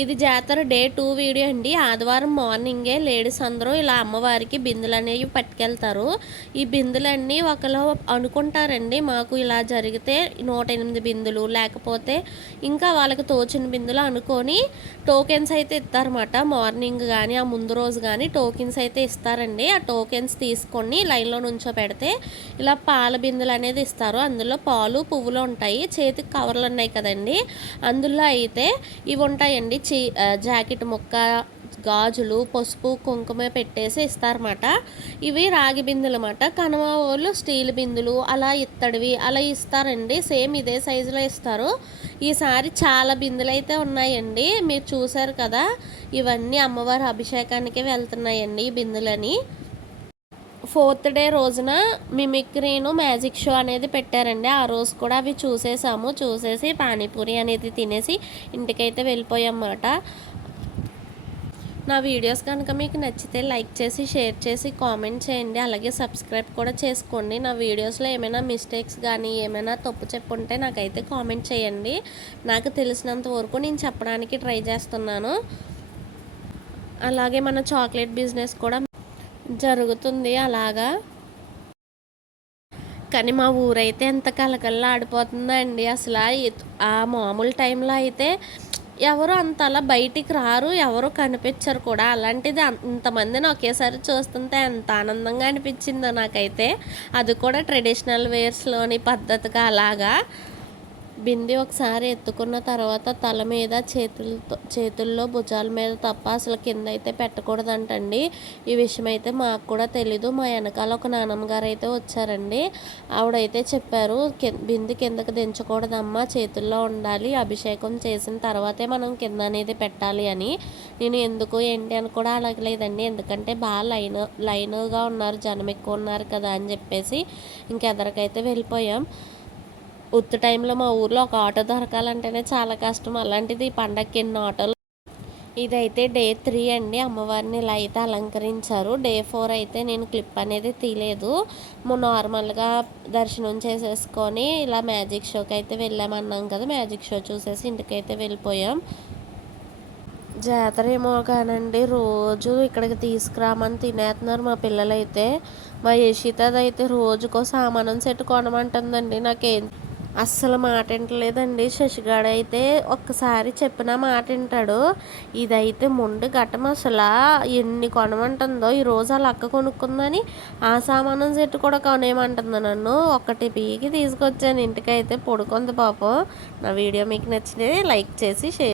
ఇది జాతర day 2 video అండి. ఆదివారం మార్నింగే లేడీస్ అందరూ ఇలా అమ్మవారికి బిందెలనేవి పట్టుకెళ్తారు. ఈ బిందెలన్నీ ఒకళ్ళు అనుకుంటారండి, మాకు ఇలా జరిగితే 108 బిందెలు లేకపోతే ఇంకా వాళ్ళకి తోచిన బిందెలు అనుకోని టోకెన్స్ అయితే ఇస్తారన్నమాట. మార్నింగ్ గానీ, ఆ ముందు రోజు గానీ టోకెన్స్ అయితే ఇస్తారండి. ఆ టోకెన్స్ తీసుకొని లైన్‌లో నుంచోబెడితే ఇలా పాల బిందెలు అనేది ఇస్తారు. అందులో పాలు, పువ్వులు ఉంటాయి. చేతికి కవర్లు ఉన్నాయి కదండీ! అందులో అయితే ఇవి ఉంటాయండి. జాకెట్ ముక్క, గాజులు, పసుపు, కుంకుమ పెట్టేసి ఇస్తారన్నమాట. ఇవి రాగి బిందెలు అన్నమాట. కనుమ వాళ్ళు స్టీల్ బిందెలు అలా ఇత్తడివి అలా ఇస్తారండి. సేమ్ ఇదే సైజులో ఇస్తారు. ఈసారి చాలా బిందెలు అయితే ఉన్నాయండి. మీరు చూసారు కదా, ఇవన్నీ అమ్మవారి అభిషేకానికి వెళ్తున్నాయండి ఈ బిందెలని. 4th డే రోజున మిమిక్రీను, మ్యాజిక్ షో అనేది పెట్టారండి. ఆ రోజు కూడా అవి చూసేసాము. చూసేసి పానీపూరి అనేది తినేసి ఇంటికైతే వెళ్ళిపోయామన్నమాట. నా వీడియోస్ కనుక మీకు నచ్చితే లైక్ చేసి, షేర్ చేసి, కామెంట్ చేయండి. అలాగే సబ్స్క్రైబ్ కూడా చేసుకోండి. నా వీడియోస్లో ఏమైనా మిస్టేక్స్ కానీ ఏమైనా తప్పు చెప్పుంటే నాకైతే కామెంట్ చేయండి. నాకు తెలిసినంత వరకు నేను చెప్పడానికి ట్రై చేస్తున్నాను. అలాగే మన చాక్లెట్ బిజినెస్ కూడా జరుగుతుంది అలాగా. కానీ మా ఊరైతే ఎంత కలకల్లా ఆడిపోతుందో అండి. అసలు ఆ మామూలు టైంలో అయితే ఎవరు అంత అలా బయటికి రారు, ఎవరు కనిపించరు కూడా. అలాంటిది ఇంతమందిని ఒకేసారి చూస్తుంటే ఎంత ఆనందంగా అనిపించిందో నాకైతే. అది కూడా ట్రెడిషనల్ వేర్స్లోని పద్ధతిగా అలాగా. బింది ఒకసారి ఎత్తుకున్న తర్వాత తల మీద, చేతుల్లో, భుజాల మీద తప్ప అసలు కింద అయితే పెట్టకూడదంటండి. ఈ విషయం అయితే మాకు కూడా తెలీదు. మా వెనకాల ఒక నానమ్మ గారు అయితే వచ్చారండి. ఆవిడైతే చెప్పారు, బింది కిందకి దించకూడదమ్మా, చేతుల్లో ఉండాలి, అభిషేకం చేసిన తర్వాతే మనం కింద అనేది పెట్టాలి అని. నేను ఎందుకు ఏంటి అని కూడా అడగలేదండి. ఎందుకంటే బాగా లైన్గా ఉన్నారు, జనం ఎక్కువ ఉన్నారు కదా అని చెప్పేసి ఇంకెదరికైతే వెళ్ళిపోయాం. ఉత్త టైంలో మా ఊర్లో ఒక ఆటో దొరకాలంటేనే చాలా కష్టం. అలాంటిది ఈ పండగకి ఎన్ని ఆటోలు. ఇదైతే డే 3 అండి. అమ్మవారిని ఇలా అయితే అలంకరించారు. డే 4 అయితే నేను క్లిప్ అనేది తీయలేదు. నార్మల్గా దర్శనం చేసేసుకొని ఇలా మ్యాజిక్ షోకి అయితే వెళ్ళామన్నాం కదా, మ్యాజిక్ షో చూసేసి ఇంటికైతే వెళ్ళిపోయాం. జాతర ఏమో కానండి, రోజు ఇక్కడికి తీసుకురామని తినేస్తున్నారు మా పిల్లలైతే. మా యషితదైతే రోజుకో సామానం సెట్ కొనమంటుందండి. నాకేం అస్సలు మాట వింటలేదండి. శశిగాడైతే ఒక్కసారి చెప్పిన మాట వింటాడు. ఇదైతే మొండి ఘటం. అసలు ఎన్ని కొనమంటుందో. ఈరోజు అలా అక్క కొనుక్కుందని ఆ సామానం సెట్ కూడా కొనేయమంటుంది నన్ను. ఒకటి పీకి తీసుకొచ్చాను ఇంటికైతే. పడుకుంది పాపం. నా వీడియో మీకు నచ్చితే లైక్ చేసి షేర్